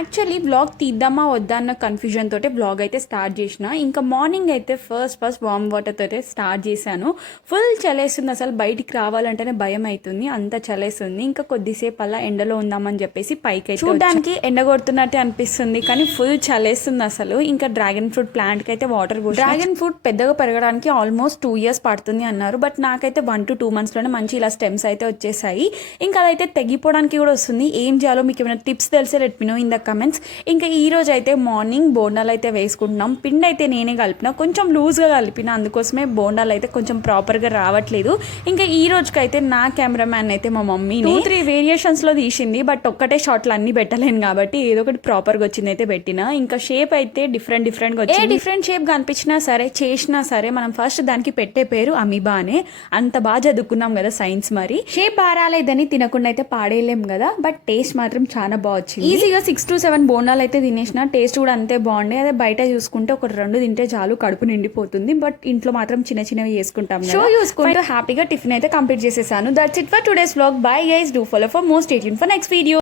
Actually vlog తీద్దామా వద్దా అన్న confusion తోటే వ్లాగ్ అయితే స్టార్ట్ చేసిన. ఇంకా మార్నింగ్ అయితే ఫస్ట్ వామ్ వాటర్తో అయితే స్టార్ట్ చేశాను. ఫుల్ చలేస్తుంది, అసలు బయటికి రావాలంటేనే భయం అవుతుంది, అంత చలేస్తుంది. ఇంకా కొద్దిసేపు అలా ఎండలో ఉందామని చెప్పేసి పైకి అయితే చూడడానికి ఎండ కొడుతున్నట్టే అనిపిస్తుంది, కానీ ఫుల్ చలేస్తుంది అసలు. ఇంకా డ్రాగన్ ఫ్రూట్ ప్లాంట్కి అయితే వాటర్ పోసి, డ్రాగన్ ఫ్రూట్ పెద్దగా పెరగడానికి ఆల్మోస్ట్ 2 years పడుతుంది అన్నారు. బట్ నాకైతే 1 to 2 months లోనే మంచి ఇలా స్టెమ్స్ అయితే వచ్చేసాయి. ఇంకా అదైతే తెగిపోవడానికి కూడా వస్తుంది. ఏం చేయాలో మీకు ఏమైనా టిప్స్ తెలిసే let me know in the comments. ఇంకా ఈ రోజు అయితే మార్నింగ్ బోండాలు అయితే వేసుకుంటున్నాం. పిండి అయితే నేనే కలిపిన, కొంచెం లూజ్గా కలిపిన, అందుకోసమే బోండాలు అయితే కొంచెం ప్రాపర్గా రావట్లేదు. ఇంకా ఈ రోజుకైతే నా కెమెరామ్యాన్ అయితే మా మమ్మీ 2-3 వేరియేషన్స్లో తీసింది. బట్ ఒక్కటే షాట్లు అన్ని పెట్టలేను కాబట్టి ఏదో ఒకటి ప్రాపర్గా వచ్చింది అయితే పెట్టిన. ఇంకా షేప్ అయితే డిఫరెంట్గా వచ్చింది. డిఫరెంట్ షేప్ కనిపించినా సరే, చేసినా సరే, మనం ఫస్ట్ దానికి పెట్టే పేరు అమీబా అనే. అంత బాగా చదువుకున్నాం కదా సైన్స్. మరి షేప్ బాగా రాలేదని తినకుండా అయితే పాడేయలేం కదా. బట్ టేస్ట్ మాత్రం చాలా బాగా వచ్చింది. ఈజీగా 6 to 7 బోండాలు అయితే తినేసిన. టేస్ట్ కూడా అంతే బాగుండే. అదే బయట చూసుకుంటే 1-2 తింటే చాలు, కడుపు నిండిపోతుంది. బట్ ఇంట్లో మాత్రం చిన్నవి చేసుకుంటాం. షో చూసుకుంటూ హ్యాపీగా టిఫిన్ అయితే కంప్లీట్ చేసేసాను. That's it for today's vlog. Bye guys, do follow for more. Stay tuned for next video.